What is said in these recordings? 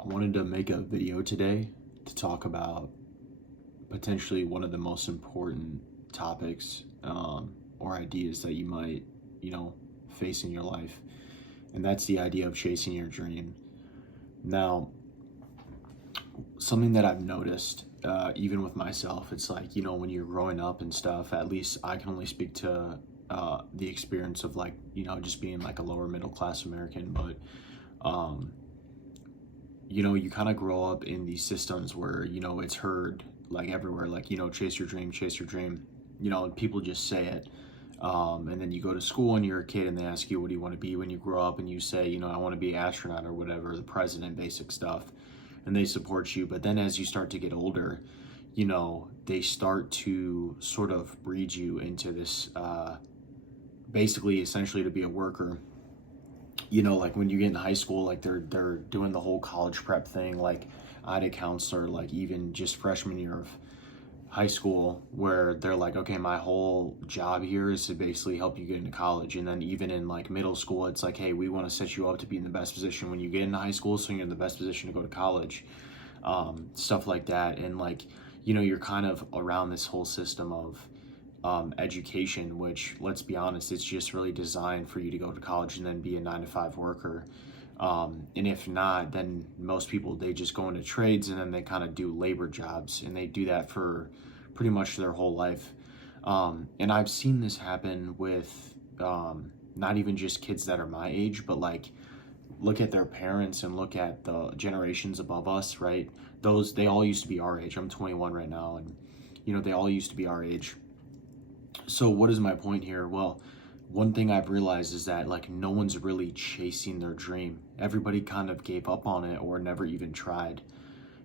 I wanted to make a video today to talk about potentially one of the most important topics or ideas that you might, you know, face in your life. And that's the idea of chasing your dream. Now, something that I've noticed, even with myself, it's like, when you're growing up and stuff, at least I can only speak to the experience of like, just being like a lower middle class American, but um, you kind of grow up in these systems where, it's heard like everywhere, like, chase your dream, and people just say it. And then you go to school and you're a kid and they ask you, what do you want to be when you grow up? And you say, I want to be an astronaut or whatever, the president, basic stuff. And they support you. But then as you start to get older, they start to sort of breed you into this, basically, essentially to be a worker. Like when you get in high school, like they're doing the whole college prep thing. Like I had a counselor, like even just freshman year of high school, where they're like, okay, my whole job here is to basically help you get into college. And then even in like middle school, it's like, hey, we want to set you up to be in the best position when you get into high school, so you're in the best position to go to college. Stuff like that. And like, you're kind of around this whole system of education, which, let's be honest, it's just really designed for you to go to college and then be a 9 to 5 worker. And if not, then most people, they just go into trades and then they kind of do labor jobs, and they do that for pretty much their whole life. And I've seen this happen with not even just kids that are my age, but like look at their parents and look at the generations above us, right? They all used to be our age. I'm 21 right now, and they all used to be our age. So what is my point here? Well, one thing I've realized is that like no one's really chasing their dream. Everybody kind of gave up on it or never even tried.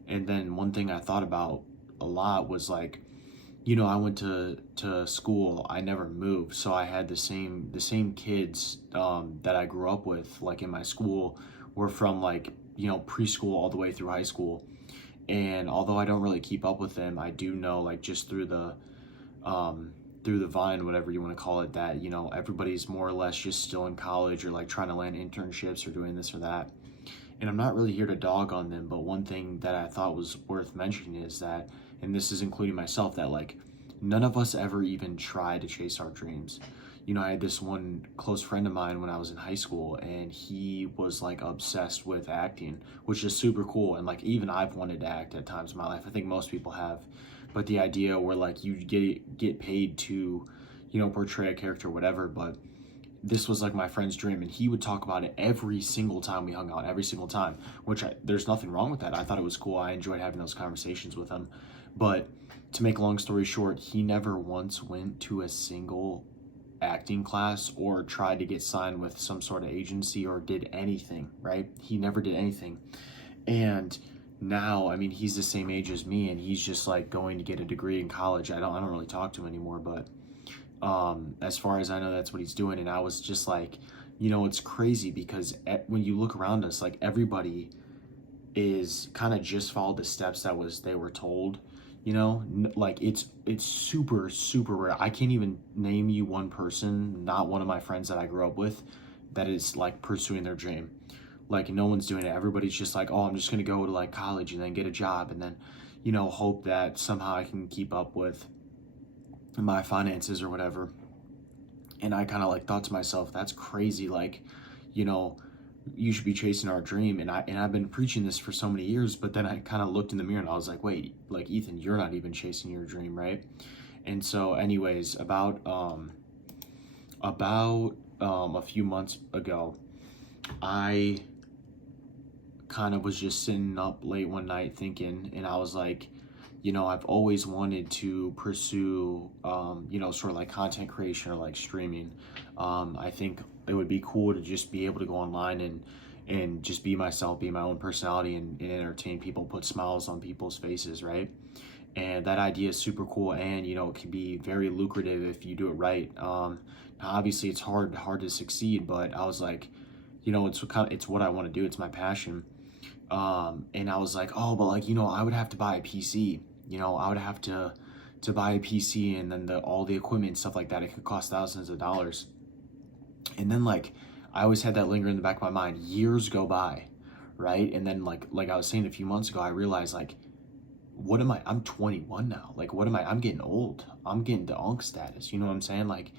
And then one thing I thought about a lot was like, I went to school. I never moved, so I had the same kids that I grew up with, like in my school, were from like preschool all the way through high school. And although I don't really keep up with them, I do know, like, just through the vine, whatever you want to call it, that everybody's more or less just still in college or like trying to land internships or doing this or that. And I'm not really here to dog on them, but one thing that I thought was worth mentioning is that, and this is including myself, that like none of us ever even try to chase our dreams. I had this one close friend of mine when I was in high school, and he was like obsessed with acting, which is super cool. And like even I've wanted to act at times in my life. I think most people have. But the idea where like you get paid to, portray a character or whatever. But this was like my friend's dream, and he would talk about it every single time we hung out, every single time, which there's nothing wrong with that. I thought it was cool. I enjoyed having those conversations with him. But to make a long story short, he never once went to a single acting class or tried to get signed with some sort of agency or did anything, right? He never did anything. And now, I mean, he's the same age as me, and he's just like going to get a degree in college. I don't really talk to him anymore, but as far as I know, that's what he's doing. And I was just like, it's crazy because when you look around us, like everybody is kind of just followed the steps they were told. Like it's super super rare. I can't even name you one person, not one of my friends that I grew up with, that is like pursuing their dream. Like no one's doing it. Everybody's just like, oh, I'm just gonna go to like college and then get a job and then hope that somehow I can keep up with my finances or whatever. And I kind of like thought to myself, that's crazy. Like, you should be chasing our dream. And I've been preaching this for so many years, but then I kind of looked in the mirror and I was like, wait, like Ethan, you're not even chasing your dream, right? And so anyways, about a few months ago, I kind of was just sitting up late one night thinking, and I was like, I've always wanted to pursue, sort of like content creation or like streaming. I think it would be cool to just be able to go online and just be myself, be my own personality, and entertain people, put smiles on people's faces, right? And that idea is super cool, and it can be very lucrative if you do it right. Now obviously it's hard to succeed, but I was like, it's what I want to do. It's my passion. And I was like, oh, but like, I would have to buy a PC. I would have to buy a PC, and then all the equipment and stuff like that. It could cost thousands of dollars. And then like I always had that linger in the back of my mind. Years go by, right? And then like I was saying a few months ago, I realized like, what am I? I'm 21 now. Like, what am I? I'm getting old. I'm getting to unk status. You know what I'm saying? Like,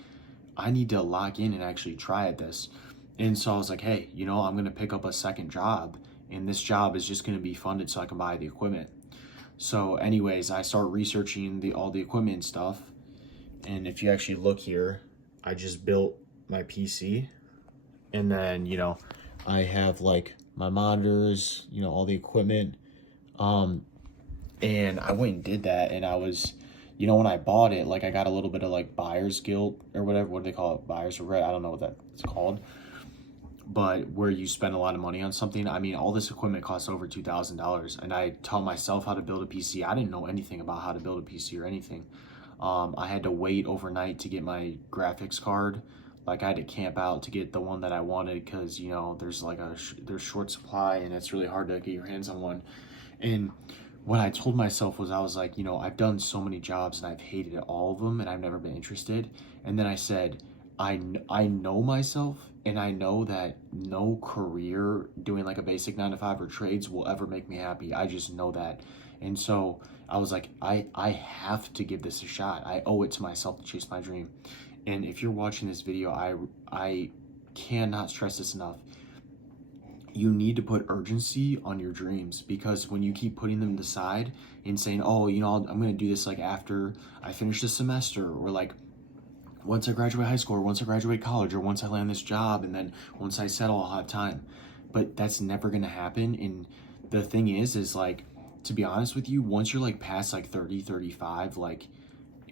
I need to lock in and actually try at this. And so I was like, hey, I'm going to pick up a second job, and this job is just going to be funded so I can buy the equipment. So anyways, I start researching all the equipment and stuff. And if you actually look here, I just built my PC, and then, I have like my monitors, all the equipment. And I went and did that, and I was, when I bought it, like I got a little bit of like buyer's guilt or whatever. What do they call it? Buyer's regret? I don't know what that's called. But where you spend a lot of money on something. I mean, all this equipment costs over $2,000, and I taught myself how to build a PC. I didn't know anything about how to build a PC or anything. I had to wait overnight to get my graphics card. Like, I had to camp out to get the one that I wanted because, there's like there's short supply, and it's really hard to get your hands on one. And what I told myself was, I was like, I've done so many jobs and I've hated all of them and I've never been interested. And then I said, I know myself, and I know that no career doing like a basic 9 to 5 or trades will ever make me happy. I just know that. And so I was like, I have to give this a shot. I owe it to myself to chase my dream. And if you're watching this video, I cannot stress this enough. You need to put urgency on your dreams, because when you keep putting them aside and saying, oh, I'm going to do this like after I finish the semester, or like once I graduate high school, or once I graduate college, or once I land this job, and then once I settle, I'll have time. But that's never going to happen. And the thing is like, to be honest with you, once you're like past like 30, 35, like,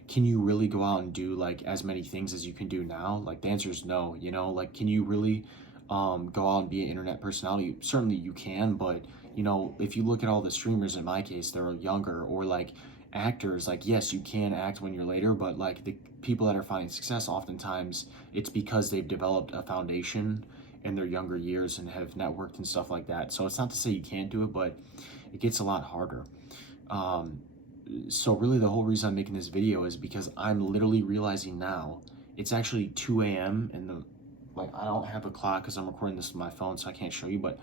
can you really go out and do like as many things as you can do now? Like, the answer is no. Like, can you really go out and be an internet personality? Certainly you can, but if you look at all the streamers, in my case, they're younger, or like actors, like, yes, you can act when you're later, but like the people that are finding success, oftentimes it's because they've developed a foundation in their younger years and have networked and stuff like that. So it's not to say you can't do it, but it gets a lot harder. So really the whole reason I'm making this video is because I'm literally realizing now it's actually 2 a.m. and I don't have a clock because I'm recording this with my phone, so I can't show you, but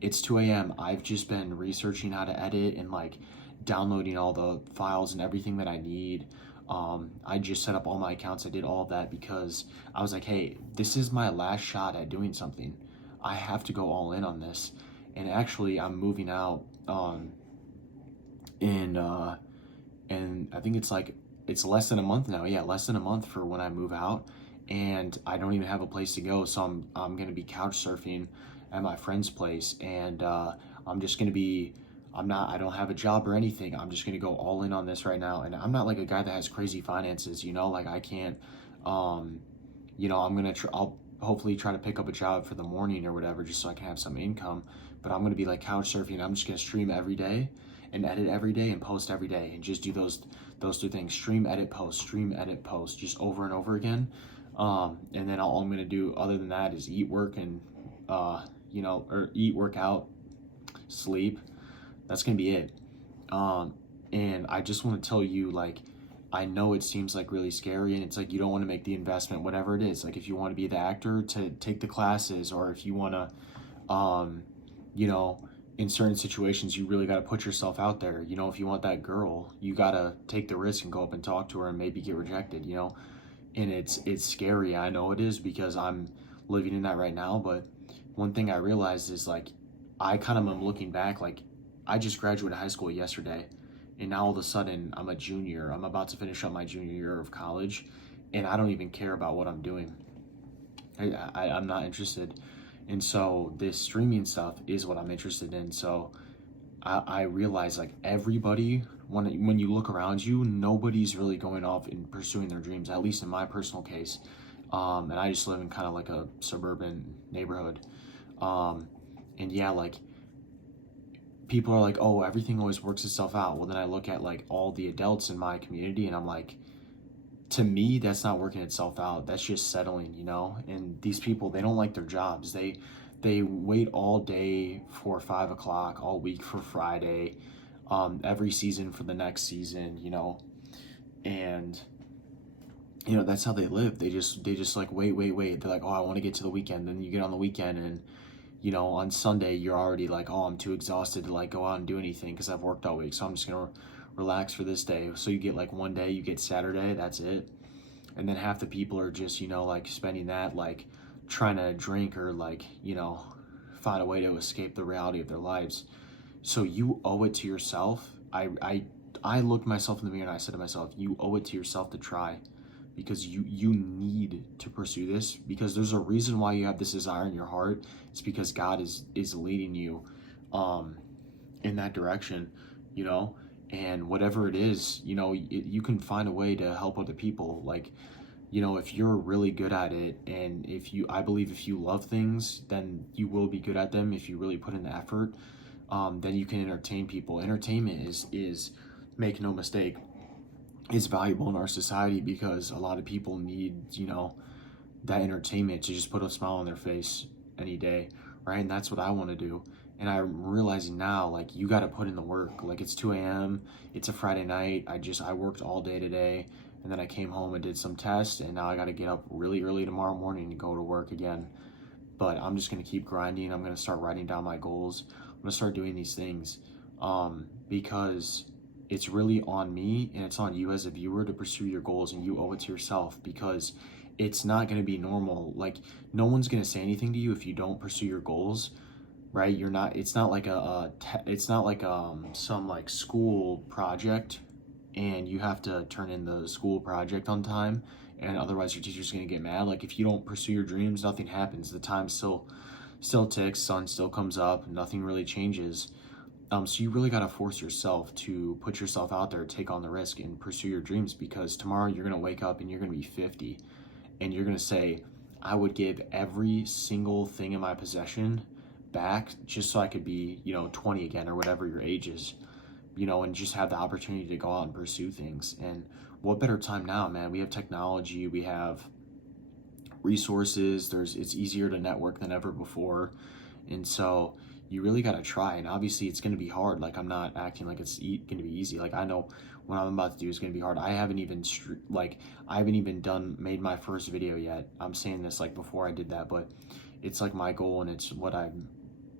it's 2 a.m. I've just been researching how to edit and like downloading all the files and everything that I need. I just set up all my accounts. I did all of that because I was like, hey, this is my last shot at doing something. I have to go all in on this. And actually, I'm moving out and I think it's less than a month now. Yeah, less than a month for when I move out, and I don't even have a place to go. So I'm gonna be couch surfing at my friend's place, and I'm just gonna be. I don't have a job or anything. I'm just gonna go all in on this right now. And I'm not like a guy that has crazy finances, like I can't. I'm gonna. I'll hopefully try to pick up a job for the morning or whatever, just so I can have some income. But I'm gonna be like couch surfing. I'm just gonna stream every day, and edit every day, and post every day, and just do those two things: stream, edit, post, just over and over again. And then all I'm gonna do other than that is eat, work, and or eat, work out, sleep. That's gonna be it. And I just want to tell you, like, I know it seems like really scary, and it's like you don't want to make the investment, whatever it is. Like, if you want to be the actor, to take the classes, or if you want to, in certain situations, you really got to put yourself out there. If you want that girl, you got to take the risk and go up and talk to her and maybe get rejected, and it's scary. I know it is, because I'm living in that right now. But one thing I realized is, like, I kind of am looking back, like, I just graduated high school yesterday, and now all of a sudden I'm a junior. I'm about to finish up my junior year of college, and I don't even care about what I'm doing. I'm not interested. And so this streaming stuff is what I'm interested in. So I realize, like, everybody, when you look around you, nobody's really going off and pursuing their dreams, at least in my personal case. And I just live in kind of like a suburban neighborhood. And yeah, like, people are like, oh, everything always works itself out. Well, then I look at like all the adults in my community, and I'm like, to me, that's not working itself out. That's just settling, And these people, they don't like their jobs. They wait all day for 5 o'clock, all week for Friday, every season for the next season, and that's how they live. They just like wait. They're like, oh, I want to get to the weekend. Then you get on the weekend, and you know, on Sunday you're already like, oh, I'm too exhausted to like go out and do anything because I've worked all week, so I'm just gonna relax for this day. So you get like one day, you get Saturday, that's it. And then half the people are just, you know, like spending that like trying to drink or like, you know, find a way to escape the reality of their lives. So you owe it to yourself. I looked myself in the mirror and I said to myself, you owe it to yourself to try, because you need to pursue this, because there's a reason why you have this desire in your heart. It's because God is leading you um in that direction, you know. And whatever it is, you know, you can find a way to help other people. Like, you know, if you're really good at it, and if you, I believe if you love things, then you will be good at them if you really put in the effort. Then you can entertain people. Entertainment is make no mistake, is valuable in our society, because a lot of people need, you know, that entertainment to just put a smile on their face any day, right? And that's what I want to do. And I'm realizing now, like, you got to put in the work. Like, it's 2 a.m. It's a Friday night. I worked all day today, and then I came home and did some tests, and now I got to get up really early tomorrow morning to go to work again. But I'm just going to keep grinding. I'm going to start writing down my goals. I'm going to start doing these things, because it's really on me and it's on you as a viewer to pursue your goals, and you owe it to yourself, because it's not going to be normal. Like, no one's going to say anything to you if you don't pursue your goals, right? You're not, it's not like it's not like some like school project and you have to turn in the school project on time, and otherwise your teacher's going to get mad. Like, if you don't pursue your dreams, nothing happens. The time still ticks, sun still comes up, nothing really changes. So you really got to force yourself to put yourself out there, take on the risk, and pursue your dreams, because tomorrow you're going to wake up and you're going to be 50, and you're going to say, I would give every single thing in my possession back just so I could be, you know, 20 again, or whatever your age is, you know, and just have the opportunity to go out and pursue things. And what better time now, man? We have technology, we have resources, it's easier to network than ever before. And so you really got to try. And obviously it's going to be hard. Like, I'm not acting like it's going to be easy. Like, I know what I'm about to do is going to be hard. I haven't even made my first video yet. I'm saying this like before I did that, but it's like my goal, and it's what I'm,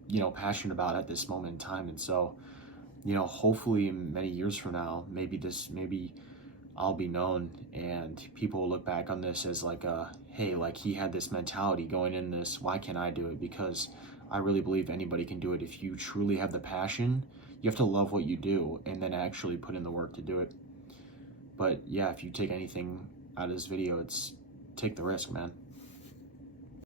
you know, passionate about at this moment in time. And so, you know, hopefully many years from now, maybe I'll be known, and people will look back on this as like hey, like, he had this mentality going in this, why can't I do it? Because I really believe anybody can do it. If you truly have the passion, you have to love what you do and then actually put in the work to do it. But yeah, if you take anything out of this video, it's take the risk, man.